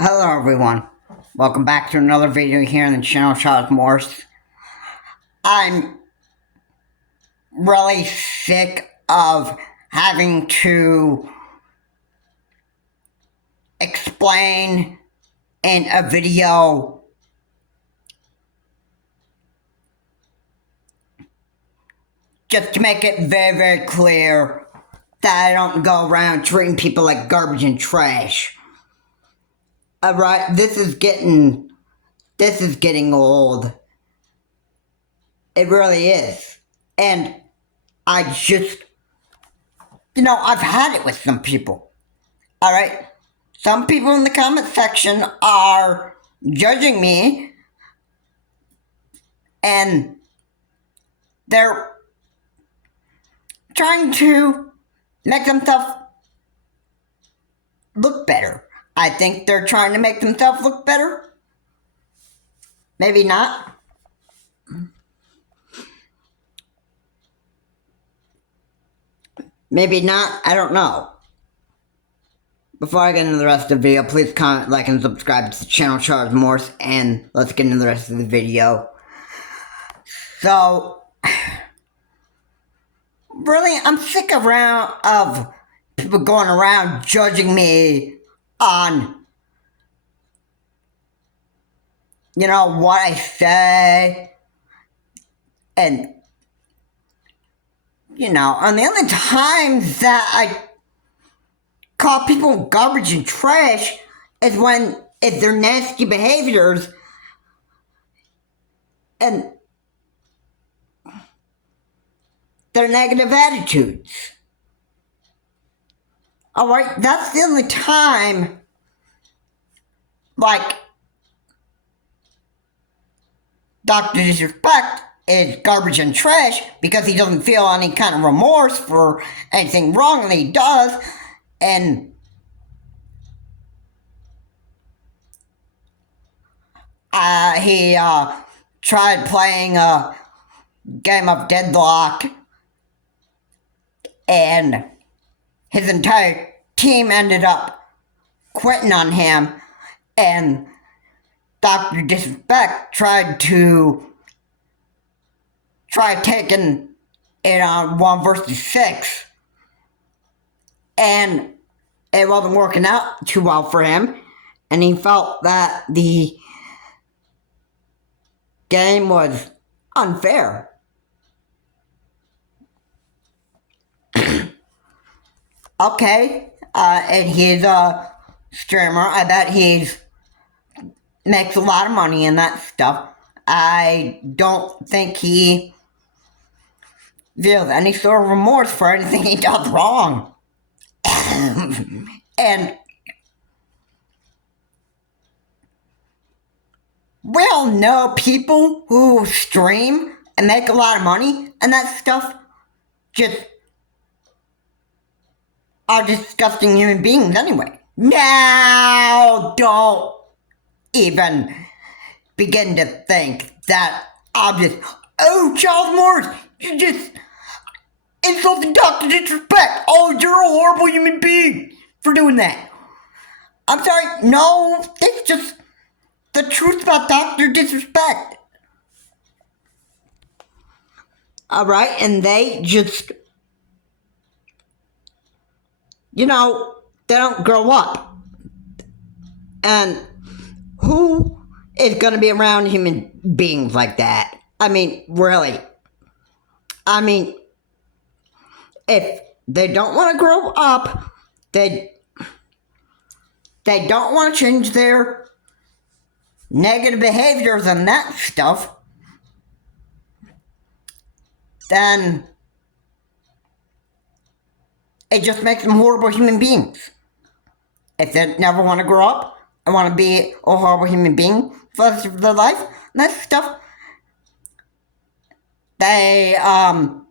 Hello everyone, welcome back to another video here on the channel Charles Morse. I'm really sick of having to explain in a video just to make it very clear that I don't go around treating people like garbage and trash. Alright, this is getting old. It really is. And I just, I've had it with some people. Alright? Some people in the comment section are judging me, and they're trying to make themselves look better. I think they're trying to make themselves look better. Maybe not. Maybe not, I don't know. Before I get into the rest of the video, please comment, like, and subscribe to the channel Charles Morse, and let's get into the rest of the video. So, really, I'm sick of people going around judging me on, what I say, and, on the other times that I call people garbage and trash is when it's their nasty behaviors and their negative attitudes. Alright, that's the only time, like, Dr. Disrespect is garbage and trash because he doesn't feel any kind of remorse for anything wrong that he does, and he tried playing a game of Deadlock, and his entire team ended up quitting on him, and Dr. Disrespect tried taking it on 1 versus 6, and it wasn't working out too well for him, and he felt that the game was unfair. Okay, and he's a streamer. I bet he makes a lot of money in that stuff. I don't think he feels any sort of remorse for anything he does wrong. And we all know people who stream and make a lot of money and that stuff just are disgusting human beings anyway. Now, don't even begin to think that I'm just, oh, Charles Morris, you just insulted Dr. Disrespect. Oh, you're a horrible human being for doing that. I'm sorry, no, it's just the truth about Dr. Disrespect. Alright, and they just, they don't grow up. And who is going to be around human beings like that? I mean, really. I mean, if they don't want to grow up, they don't want to change their negative behaviors and that stuff, then it just makes them horrible human beings. If they never want to grow up and want to be a horrible human being for the rest of their life, that stuff, they are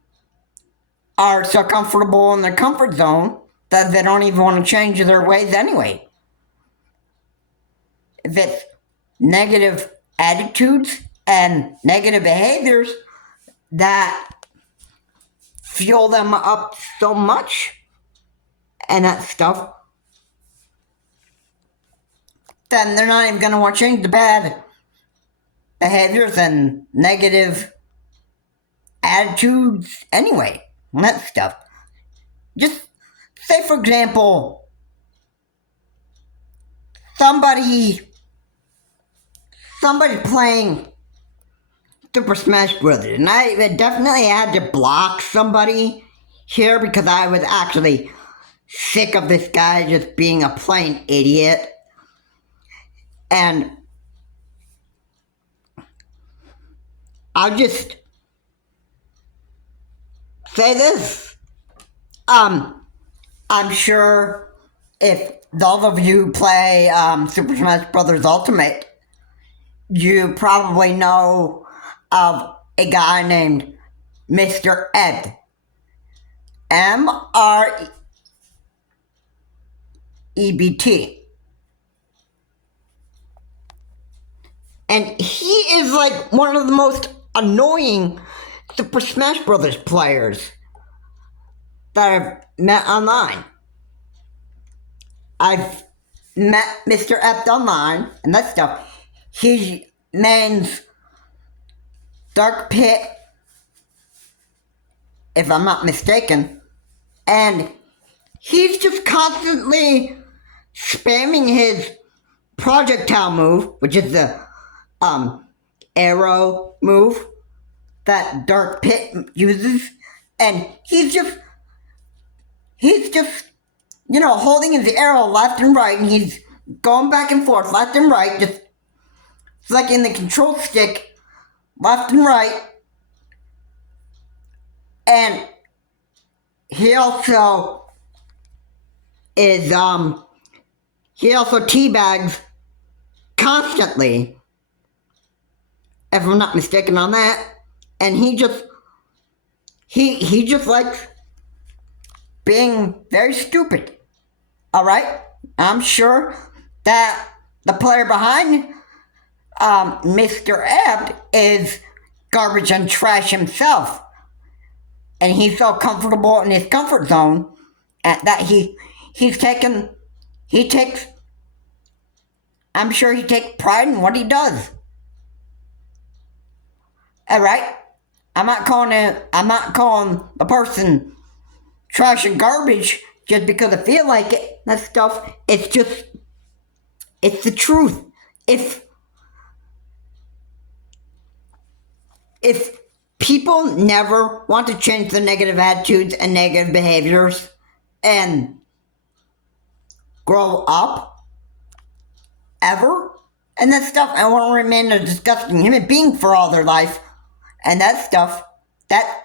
so comfortable in their comfort zone that they don't even want to change their ways anyway. If it's negative attitudes and negative behaviors that fuel them up so much and that stuff, then they're not even going to want to change the bad behaviors and negative attitudes anyway. And that stuff. Just say, for example, somebody playing Super Smash Brothers, and I definitely had to block somebody here because I was actually sick of this guy just being a plain idiot. And I'll just say this. I'm sure if those of you who play Super Smash Brothers Ultimate, you probably know of a guy named Mr. Ed. MREBT. And he is like one of the most annoying Super Smash Brothers players that I've met online. I've met Mr. Epps online and that stuff. He mains Dark Pit, if I'm not mistaken, and he's just constantly spamming his projectile move, which is the arrow move that Dark Pit uses, and he's just holding his arrow left and right, and he's going back and forth left and right, just like in the control stick, left and right. And he also teabags constantly, if I'm not mistaken on that. And he just likes being very stupid. Alright? I'm sure that the player behind Mr. Ebb is garbage and trash himself. And he's so comfortable in his comfort zone that I'm sure he takes pride in what he does. Alright? I'm not calling the person trash and garbage just because I feel like it. That stuff, it's the truth. If people never want to change their negative attitudes and negative behaviors and grow up, ever, and that stuff, I want to remain a disgusting human being for all their life, and that stuff, that,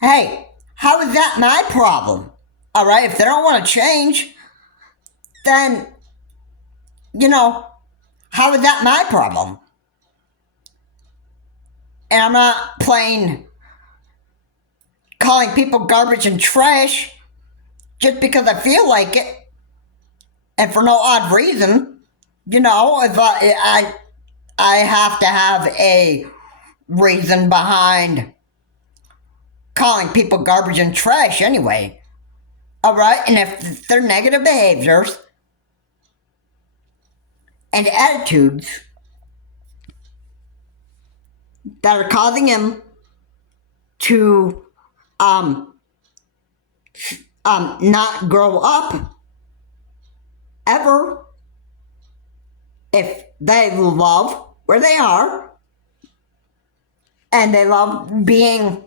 hey, how is that my problem? Alright, if they don't want to change, then, how is that my problem? And I'm not calling people garbage and trash just because I feel like it, and for no odd reason. If I have to have a reason behind calling people garbage and trash anyway. Alright, and if their negative behaviors and attitudes that are causing him to not grow up ever, if they love where they are and they love being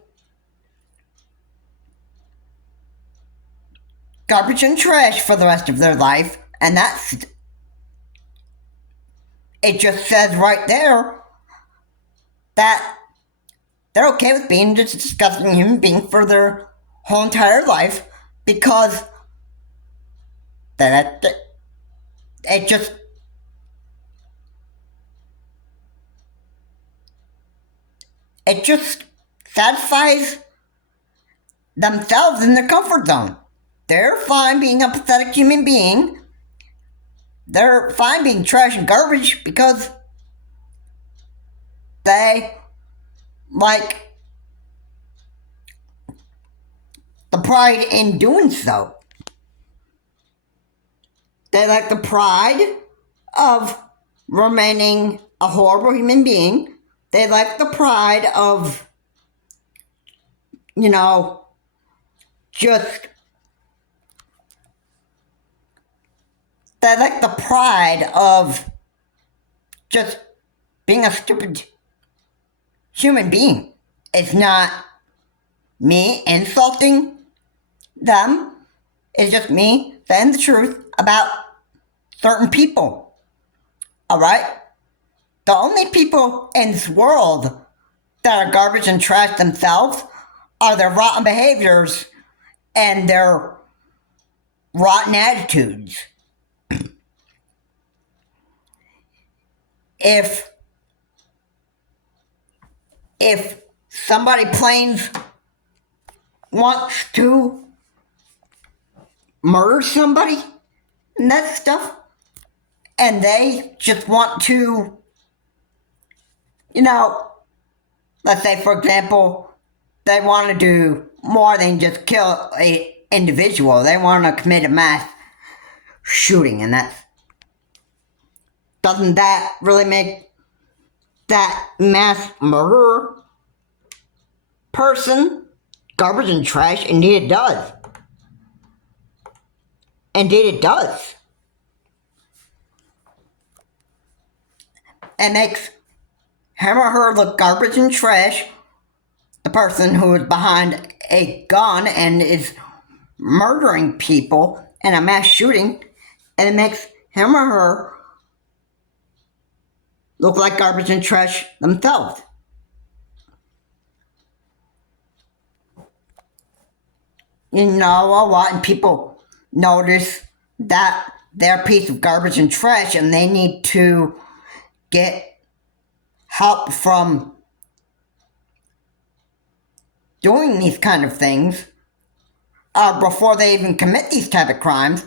garbage and trash for the rest of their life, and it just says right there that they're okay with being just a disgusting human being for their whole entire life, because it just satisfies themselves in their comfort zone. They're fine being a pathetic human being. They're fine being trash and garbage because they like the pride in doing so. They like the pride of remaining a horrible human being. They like the pride of, just, they like the pride of just being a stupid human being. It's not me insulting them. It's just me saying the truth about certain people. Alright? The only people in this world that are garbage and trash themselves are their rotten behaviors and their rotten attitudes. If somebody plains wants to murder somebody and that stuff, and they just want to, let's say, for example, they want to do more than just kill an individual. They want to commit a mass shooting, and doesn't that really make that mass murderer person garbage and trash? Indeed it does. Indeed it does. It makes him or her look garbage and trash, the person who is behind a gun and is murdering people in a mass shooting, and it makes him or her look like garbage and trash themselves. You know what? And people notice that they're a piece of garbage and trash and they need to get help from doing these kind of things before they even commit these type of crimes.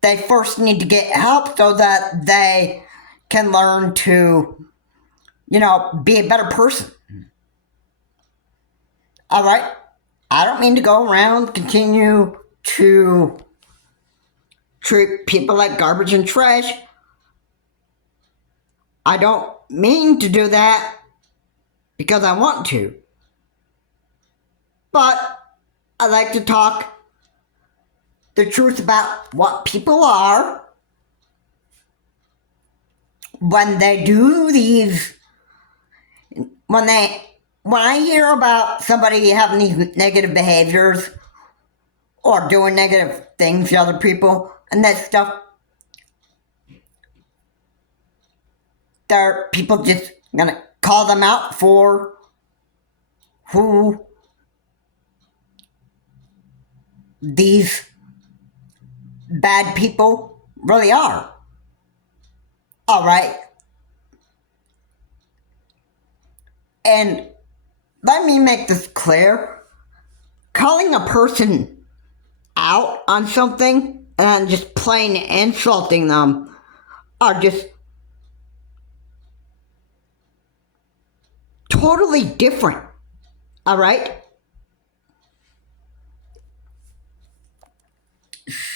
They first need to get help so that they can learn to, be a better person. Alright? I don't mean to go around continue to treat people like garbage and trash. I don't mean to do that because I want to. But I like to talk the truth about what people are when they do these. When I hear about somebody having these negative behaviors or doing negative things to other people and that stuff, there are people just gonna call them out for who these bad people really are. Alright? And let me make this clear. Calling a person out on something and just plain insulting them are just totally different. Alright?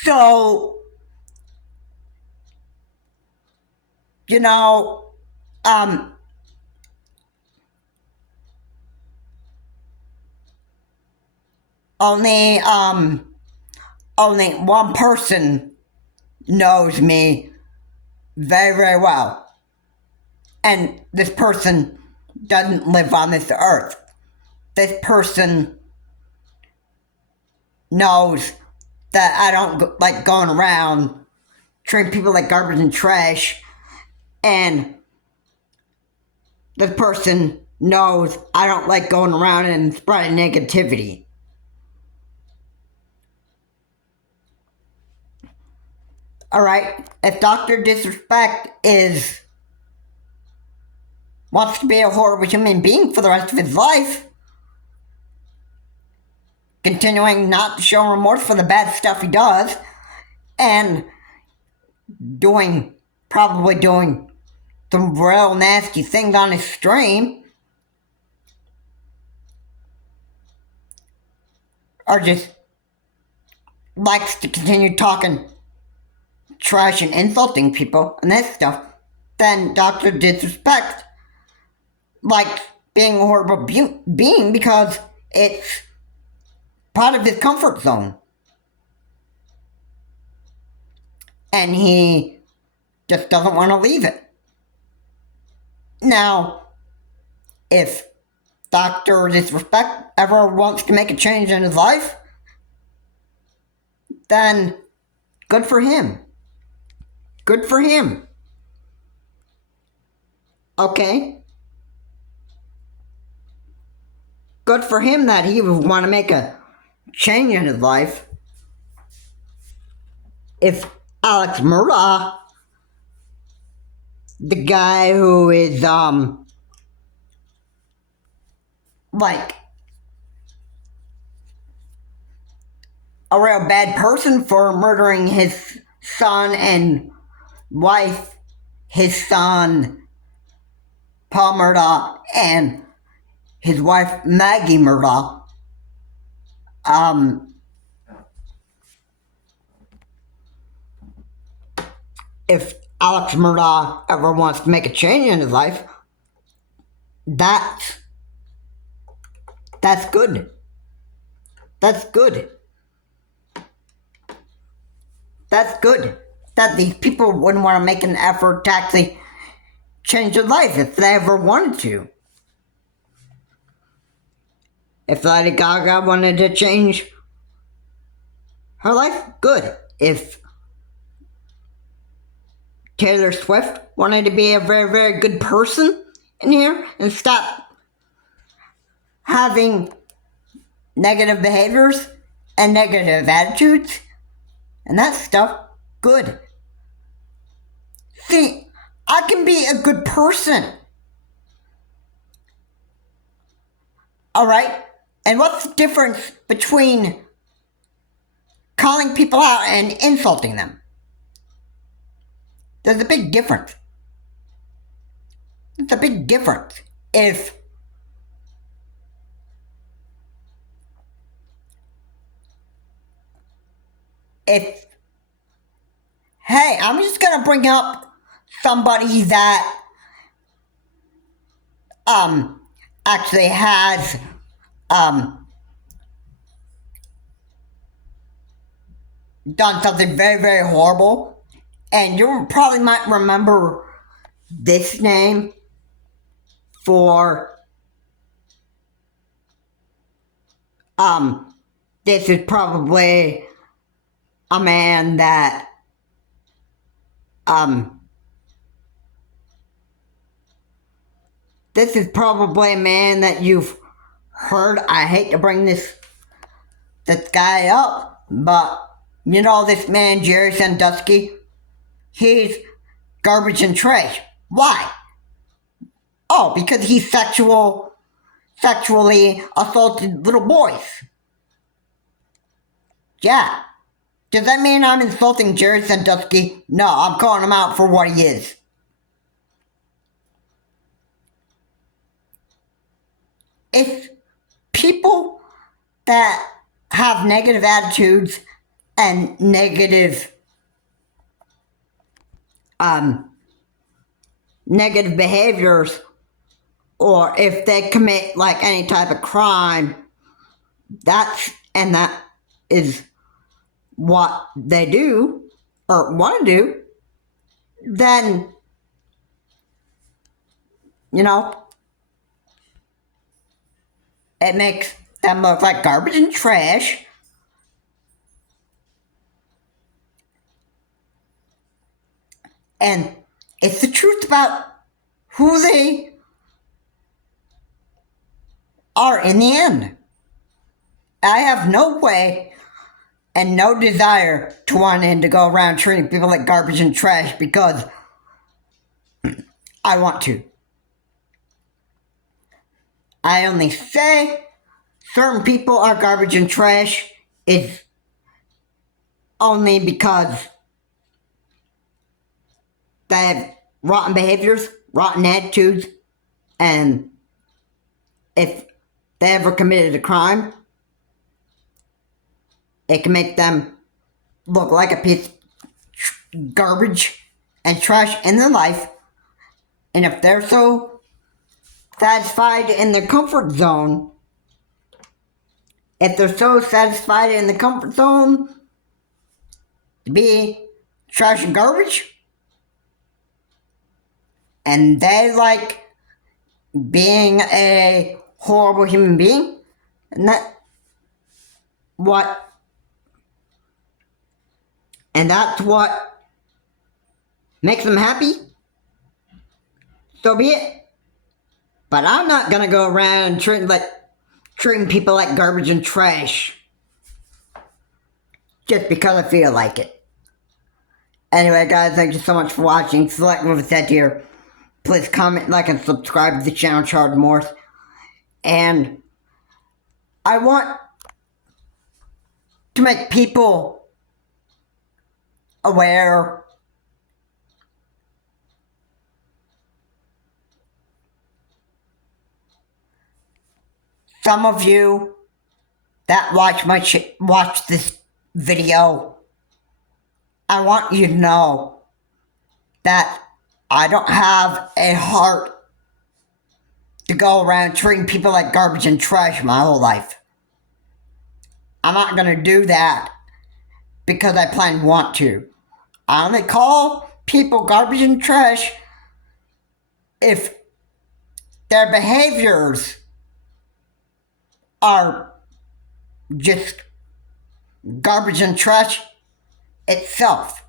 So, only one person knows me very, very well. And this person doesn't live on this earth. This person knows that I don't like going around treating people like garbage and trash, and this person knows I don't like going around and spreading negativity. Alright, if Dr. Disrespect wants to be a horrible human being for the rest of his life, continuing not to show remorse for the bad stuff he does, and probably doing some real nasty things on his stream, or just likes to continue talking trash and insulting people and that stuff, then Dr. Disrespect likes being a horrible being because it's part of his comfort zone. And he just doesn't want to leave it. Now, if Dr. Disrespect ever wants to make a change in his life, then good for him. Good for him. Okay? Good for him that he would want to make a change in his life. If Alex Murdaugh, the guy who is, like, a real bad person for murdering his son and wife, his son, Paul Murdaugh, and his wife, Maggie Murdaugh, if Alex Murdaugh ever wants to make a change in his life, that's good. That's good. That's good. That these people wouldn't want to make an effort to actually change their life if they ever wanted to. If Lady Gaga wanted to change her life, good. If Taylor Swift wanted to be a very, very good person in here and stop having negative behaviors and negative attitudes and that stuff, good. See, I can be a good person. Alright? And what's the difference between calling people out and insulting them? There's a big difference. It's a big difference. If hey, I'm just gonna bring up somebody that actually has done something very, very horrible, and you probably might remember this name for this is probably a man that this is probably a man that you've heard. I hate to bring this guy up, but you know this man, Jerry Sandusky? He's garbage and trash. Why? Oh, because he sexually assaulted little boys. Yeah. Does that mean I'm insulting Jerry Sandusky? No, I'm calling him out for what he is. It's people that have negative attitudes and negative behaviors, or if they commit like any type of crime, that is what they do or want to do, then it makes them look like garbage and trash. And it's the truth about who they are in the end. I have no way and no desire to want to go around treating people like garbage and trash because I want to. I only say certain people are garbage and trash is only because they have rotten behaviors, rotten attitudes, and if they ever committed a crime, It can make them look like a piece of garbage and trash in their life. And if they're so satisfied in their comfort zone, to be trash and garbage, and they like being a horrible human being, and that's what makes them happy, so be it. But I'm not gonna go around treating people like garbage and trash just because I feel like it. Anyway, guys, thank you so much for watching. Select what was said here. Please comment, like, and subscribe to the channel, Charles Morse. And I want to make people aware some of you that watch this video, I want you to know that I don't have a heart to go around treating people like garbage and trash my whole life. I'm not going to do that because I plain want to. I only call people garbage and trash if their behaviors are just garbage and trash itself.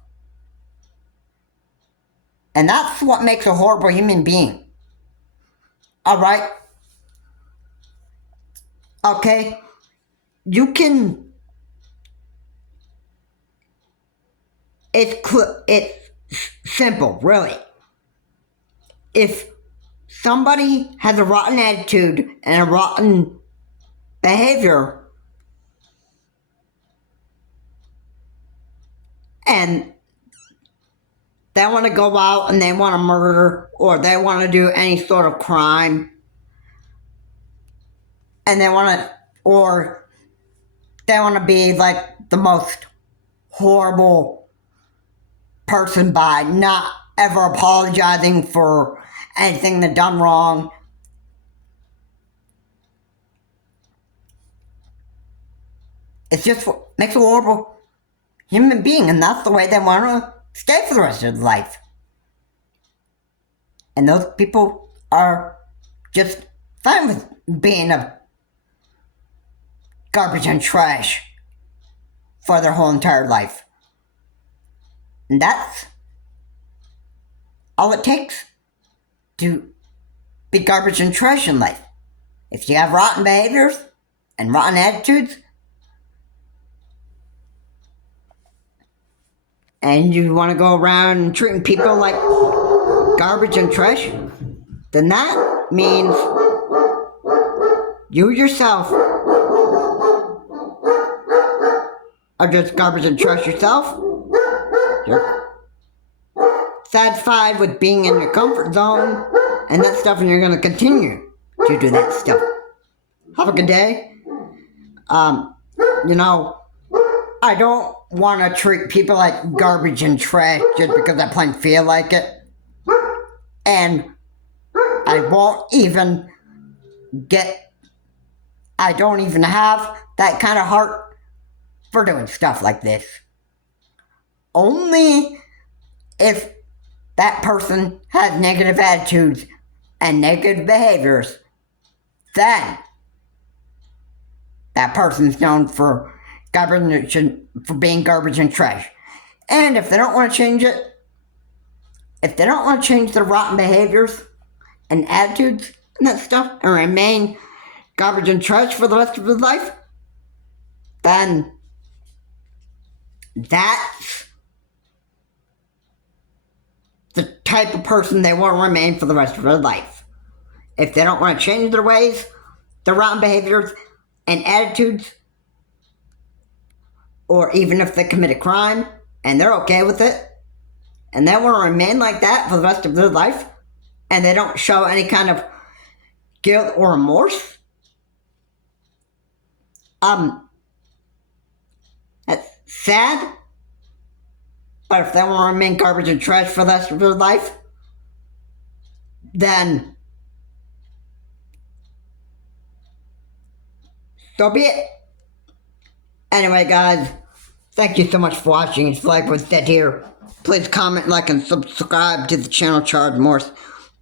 And that's what makes a horrible human being. Alright? Okay? You can... It's simple, really. If somebody has a rotten attitude and a rotten behavior, and they want to go out and they want to murder, or they want to do any sort of crime, and they want to be like the most horrible person by not ever apologizing for anything they've done wrong. It's just what makes a horrible human being, and that's the way they want to stay for the rest of their life. And those people are just fine with being a garbage and trash for their whole entire life. And that's all it takes to be garbage and trash in life. If you have rotten behaviors and rotten attitudes, and you want to go around treating people like garbage and trash, then that means you yourself are just garbage and trash yourself. You're satisfied with being in your comfort zone and that stuff, and you're going to continue to do that stuff. Have a good day. I don't want to treat people like garbage and trash just because I plain feel like it. And I don't even have that kind of heart for doing stuff like this. Only if that person has negative attitudes and negative behaviors, then that person's known for being garbage and trash. And if they don't want to change it, if they don't want to change their rotten behaviors and attitudes and that stuff and remain garbage and trash for the rest of their life, then that's the type of person they want to remain for the rest of their life. If they don't want to change their ways, their rotten behaviors and attitudes, or even if they commit a crime and they're okay with it, and they want to remain like that for the rest of their life, and they don't show any kind of guilt or remorse, sad, but if they want to remain garbage and trash for the rest of their life, then so be it. Anyway, guys, thank you so much for watching. If you like what's said here, please comment, like, and subscribe to the channel Charles Morse.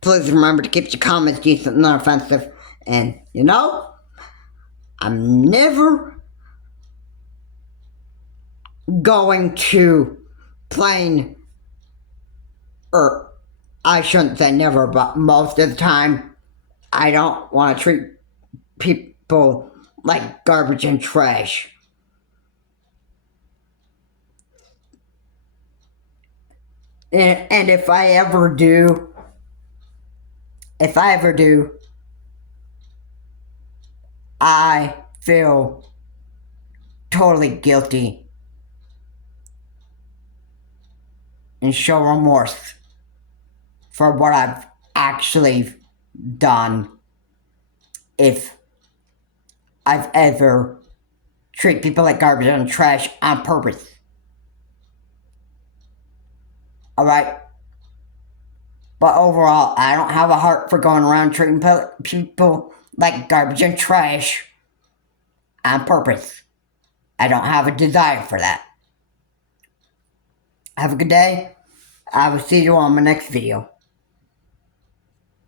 Please remember to keep your comments decent and not offensive. And, you know, I'm never going to plain, or I shouldn't say never, but most of the time, I don't want to treat people like garbage and trash. And if I ever do, I feel totally guilty and show remorse for what I've actually done if I've ever treat people like garbage and trash on purpose. Alright? But overall, I don't have a heart for going around treating people like garbage and trash on purpose. I don't have a desire for that. Have a good day. I will see you on my next video.